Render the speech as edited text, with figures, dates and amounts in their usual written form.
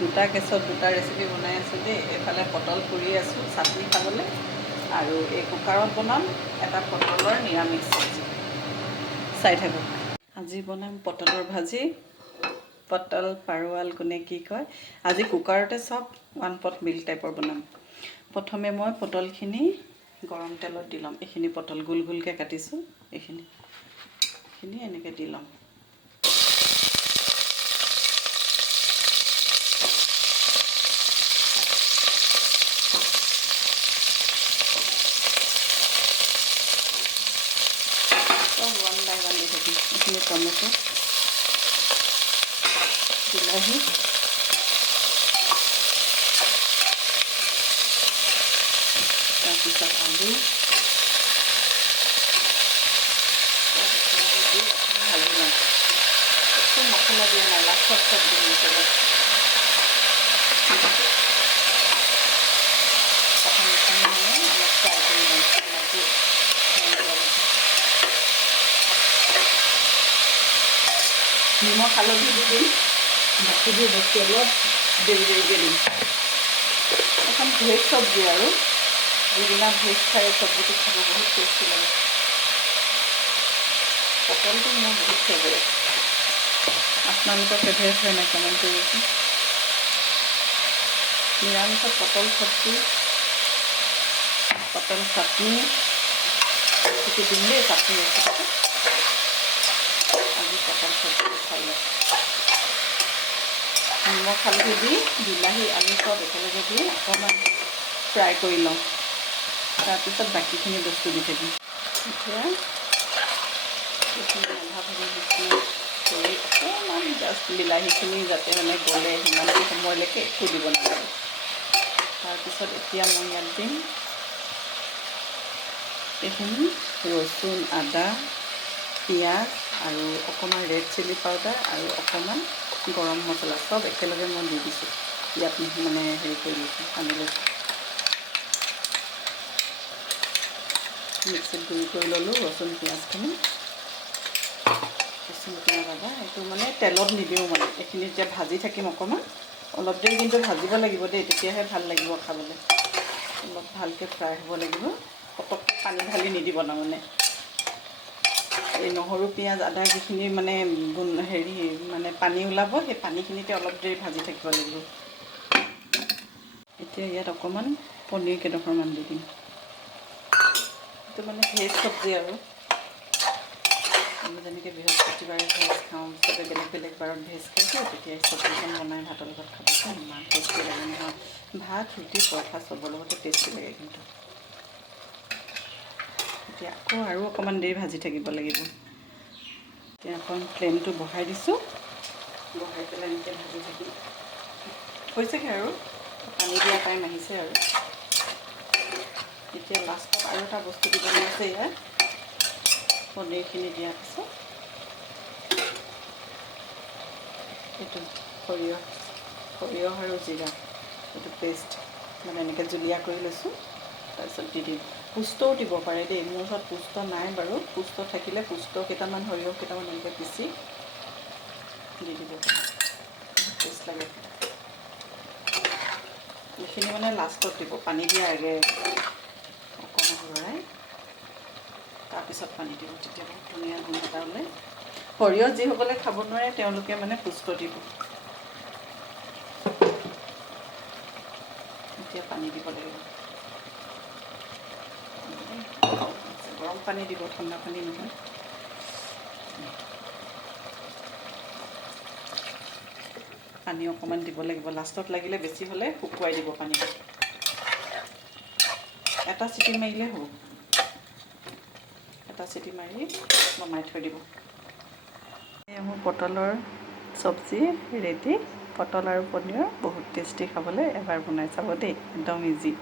দুটা গেছত দুটা ৰেচিপি বনাই আছোঁ দেই। এফালে পটল পুৰি আছোঁ চাটনি খাবলৈ, আৰু এই কুকাৰত বনাম এটা পটলৰ নিৰামিষ চব্জি। চাই থাকক। আজি বনাম পটলৰ ভাজি, পটল পাৰোৱাল কোনে কি কয়। আজি কুকাৰতে চব ওৱান পট মিল টাইপৰ বনাম। প্ৰথমে মই পটলখিনি গৰম তেলত দি ল'ম। এইখিনি পটল গোল গোলকৈ কাটিছোঁ, এইখিনি এনেকৈ দি ল'ম। চব ওৱান বাই ওৱান দি থাকিম। এইখিনি টমেটো, বিলাহী, তাৰপিছত আলু, ভাজি ল'ম। একো মছলা দিয়া নাই, লাষ্টত চব দিম মছলা। প্ৰথম এইখিনি মানে অলপ ফ্ৰাই কৰি ল'ম। নিমখ হালধি দি দিম, বাকীবোৰ বস্তু অলপ দেৰি দেৰিকৈ দিম। এখন ভেজ চব্জি, আৰু যিদিনা ভেজ খাই চব্জিটো খাব বহুত টেষ্টি লাগে। পটলটো মোৰ বহুত ফেভৰেট। আপোনালোকৰ ফেভৰেট হয় নাই কমেণ্ট কৰিবচোন। নিৰামিষত পটল চব্জি, পটল চাটনি ৰেচিপি দিম দেই। চাটনি ৰেচিপিটো আজি পটল চব্জি খাই লওঁ। নিমখ হালধি দি বিলাহী আলু চব একেলগে দি অকণমান ফ্ৰাই কৰি লওঁ। তাৰপিছত বাকীখিনি বস্তু দি থাকিম। এতিয়া এইখিনি আধা ভাজি নিচিনা কৰি অকণমান জাষ্ট বিলাহীখিনি যাতে মানে গলে সিমানটো সময়লৈকে একো দিব নালাগে। তাৰপিছত এতিয়া মই ইয়াত দিম এইখিনি ৰচুন, আদা, পিঁয়াজ আৰু অকণমান ৰেড চিলি পাউডাৰ আৰু অকণমান গৰম মছলা চব একেলগে মই দি দিছোঁ। ইয়াত মানে হেৰি কৰি লৈছোঁ, সানি লৈছোঁ। মিক্সিত গুড়ি কৰি ল'লোঁ ৰচুন পিঁয়াজখিনি। ৰচুন পিঁয়াজ আদা এইটো মানে তেলত নিদিওঁ, মানে এইখিনি যেতিয়া ভাজি থাকিম অকণমান, অলপ দেৰি কিন্তু ভাজিব লাগিব দেই, তেতিয়াহে ভাল লাগিব খাবলৈ। অলপ ভালকৈ ফ্ৰাই হ'ব লাগিব। পটককৈ পানী ঢালি নিদিব তাৰমানে। এই নহৰু পিঁয়াজ আদা যিখিনি মানে হেৰি মানে পানী ওলাব, সেই পানীখিনিতে অলপ দেৰি ভাজি থাকিব লাগিব। এতিয়া ইয়াত অকণমান পনীৰ কেইডোখৰমান দি দিম। এইটো মানে ভেজ চব্জি, আৰু আমি যেনেকৈ বৃহস্পতিবাৰে ভেজ খাওঁ, চবে বেলেগ বেলেগ বাৰত ভেজ খাইছোঁ, তেতিয়া চব্জিখন বনাই ভাতৰ লগত খাবচোন, ইমান টেষ্টি লাগে নহয়। ভাত, ৰুটি, পৰঠা চবৰ লগতে টেষ্টি লাগে কিন্তু। এতিয়া আকৌ আৰু অকণমান দেৰি ভাজি থাকিব লাগিব। এতিয়া অকণ ফ্লেমটো বঢ়াই দিছোঁ, বঢ়াই পেলাই এনেকৈ ভাজি থাকিম। হৈছেগৈ আৰু পানী দিয়া টাইম আহিছে আৰু। এতিয়া লাষ্টত আৰু এটা বস্তু দিবলৈ আছে ইয়াত। পনীৰখিনি দিয়াৰ পিছত এইটো সৰিয়হ আৰু জিৰা এইটো পেষ্ট মানে এনেকৈ জুলীয়া কৰি লৈছোঁ। তাৰপিছত দি দিম। পুষ্টও দিব পাৰে দেই, মোৰ ওচৰত পুষ্ট নাই বাৰু। পুষ্ট থাকিলে পুষ্ট কেইটামান, সৰিয়হ কেইটামান এনেকৈ পিচি দি দিব পাৰে, টেষ্ট লাগে। এইখিনি মানে লাষ্টত দিব, পানী দিয়াৰ আগে অকণমান লৰাই তাৰপিছত পানী দিব, তেতিয়া বহুত ধুনীয়া গোন্ধ এটা ওলায়। সৰিয়হ যিসকলে খাব নোৱাৰে তেওঁলোকে মানে পুষ্ট দিব। এতিয়া পানী দিব লাগিব। গৰম পানী দিব, ঠাণ্ডা পানী নহয়। পানী অকণমান দিব লাগিব, লাষ্টত লাগিলে বেছি হ'লে শুকুৱাই দিব পানীটো। এটা চিটি মাৰিলে হ'ব। এটা চিটি মাৰি নমাই থৈ দিব। এয়া মোৰ পটলৰ চব্জি ৰেডি। পটল আৰু পনীৰ বহুত টেষ্টি খাবলৈ, এবাৰ বনাই চাব দেই, একদম ইজি।